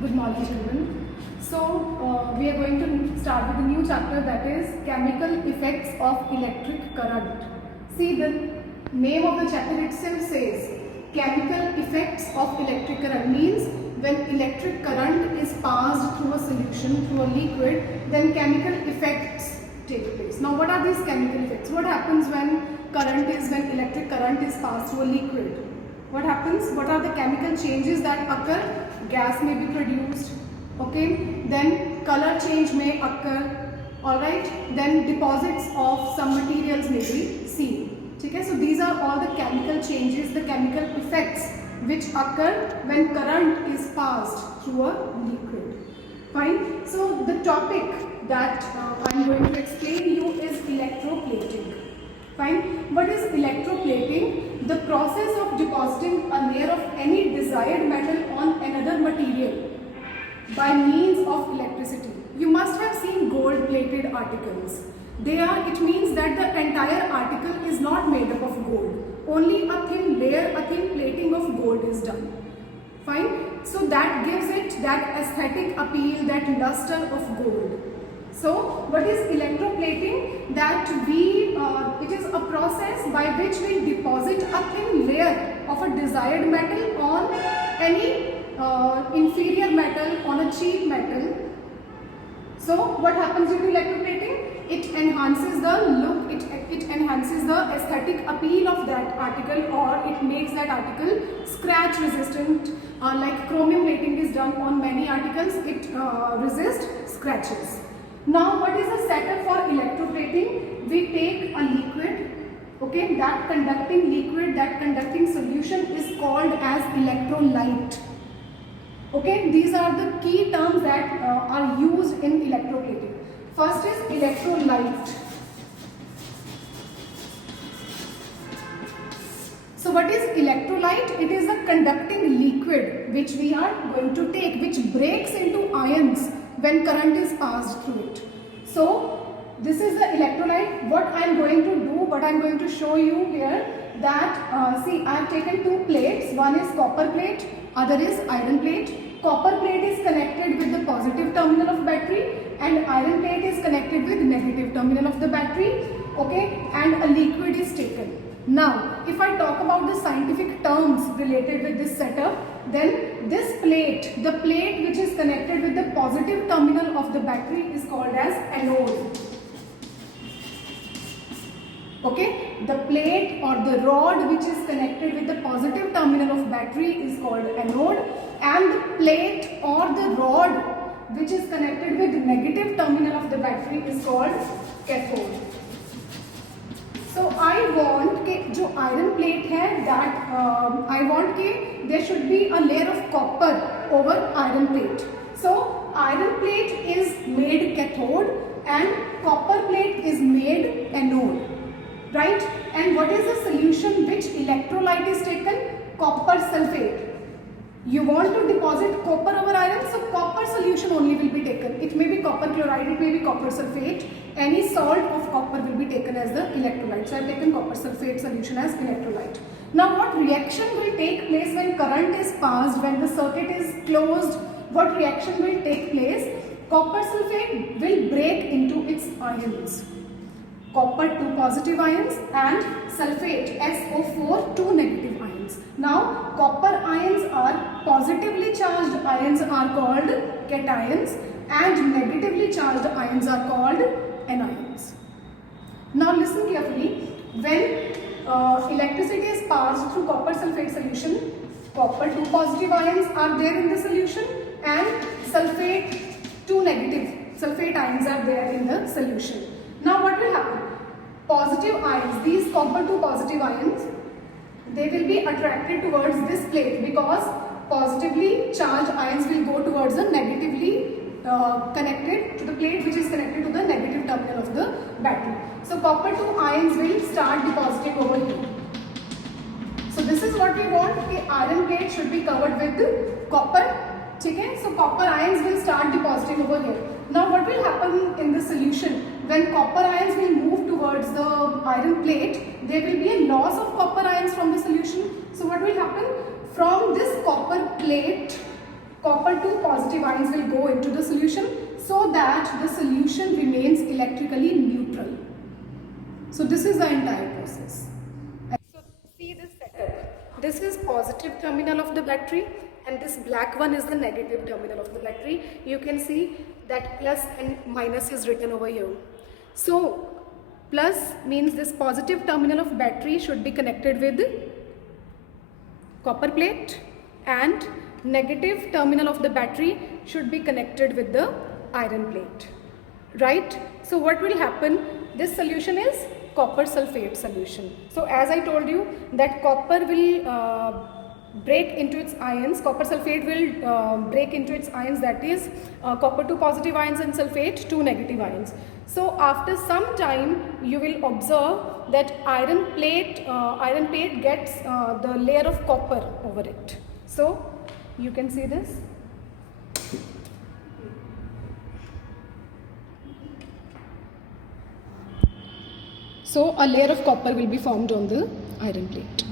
Good morning, children. So, we are going to start with a new chapter, that is chemical effects of electric current. See, the name of the chapter itself says chemical effects of electric current, means when electric current is passed through a solution, through a liquid, then chemical effects take place. Now, what are these chemical effects? What happens when electric current is passed through a liquid? What happens? What are the chemical changes that occur? Gas may be produced, okay, then color change may occur, alright, then deposits of some materials may be seen. Okay, so these are all the chemical changes, the chemical effects which occur when current is passed through a liquid. Fine. So the topic that I am going to explain to you is electroplating. Fine. What is electroplating? The process of depositing a layer of any desired metal on another material by means of electricity. You must have seen gold plated articles. It means that the entire article is not made up of gold. Only a thin layer, a thin plating of gold is done. Fine. So that gives it that aesthetic appeal, that luster of gold. So what is electroplating? That it is a process by which we deposit a thin layer of a desired metal on any inferior metal, on a cheap metal. So what happens due to electroplating? It enhances the look, it enhances the aesthetic appeal of that article, or it makes that article scratch resistant. Like chromium plating is done on many articles, it resists scratches. Now, what is the setup for electroplating? We take a liquid, okay, that conducting liquid, that conducting solution is called as electrolyte. Okay, these are the key terms that are used in electroplating. First is electrolyte. So what is electrolyte? It is a conducting liquid which we are going to take, which breaks into ions when current is passed through it. So this is the electrolyte. What I am going to do, what I am going to show you here, that see, I have taken two plates. One is copper plate, other is iron plate. Copper plate is connected with the positive terminal of battery and iron plate is connected with negative terminal of the battery, okay, and a liquid is taken. Now, if I talk about the scientific terms related with this setup, then this plate, the plate which is connected with the positive terminal of the battery is called as anode. Okay, the plate or the rod which is connected with the positive terminal of battery is called anode, and the plate or the rod which is connected with the negative terminal of the battery is called cathode. So I want कि जो iron plate है, that I want कि there should be a layer of copper over iron plate. So iron plate is made cathode and copper plate is made anode, right? And what is the solution which electrolyte is taken? Copper sulfate. You want to deposit copper over iron, so copper solution only will be taken. It may be copper chloride, it may be copper sulfate. Any salt of copper will be taken as the electrolyte. So I have taken copper sulfate solution as electrolyte. Now what reaction will take place when current is passed, when the circuit is closed? What reaction will take place? Copper sulfate will break into its ions. Copper 2 positive ions and sulfate SO4 2 negative ions. Now copper ions are positively charged ions are called cations and negatively charged ions are called anions. Now listen carefully. When electricity is passed through copper sulfate solution, copper 2 positive ions are there in the solution and sulfate 2 negative sulfate ions are there in the solution. Now what will happen? Positive ions, these copper 2 positive ions, they will be attracted towards this plate because positively charged ions will go towards the negatively connected to the plate which is connected to the negative terminal of the battery. So copper 2 ions will start depositing over here. So this is what we want. The iron plate should be covered with copper. Okay? So copper ions will start depositing over here. Now what will happen in the solution? When copper ions will move towards the iron plate, there will be a loss of copper ions from the solution. So what will happen? From this copper plate, copper 2 positive ions will go into the solution so that the solution remains electrically neutral. So this is the entire process. So see this setup. This is positive terminal of the battery and this black one is the negative terminal of the battery. You can see that plus and minus is written over here. So plus means this positive terminal of battery should be connected with copper plate and negative terminal of the battery should be connected with the iron plate, right? So what will happen, this solution is copper sulfate solution. So as I told you that copper will break into its ions, copper sulfate will break into its ions, that is copper 2 positive ions and sulfate 2 negative ions. So after some time you will observe that iron plate gets the layer of copper over it. So you can see this. So a layer of copper will be formed on the iron plate.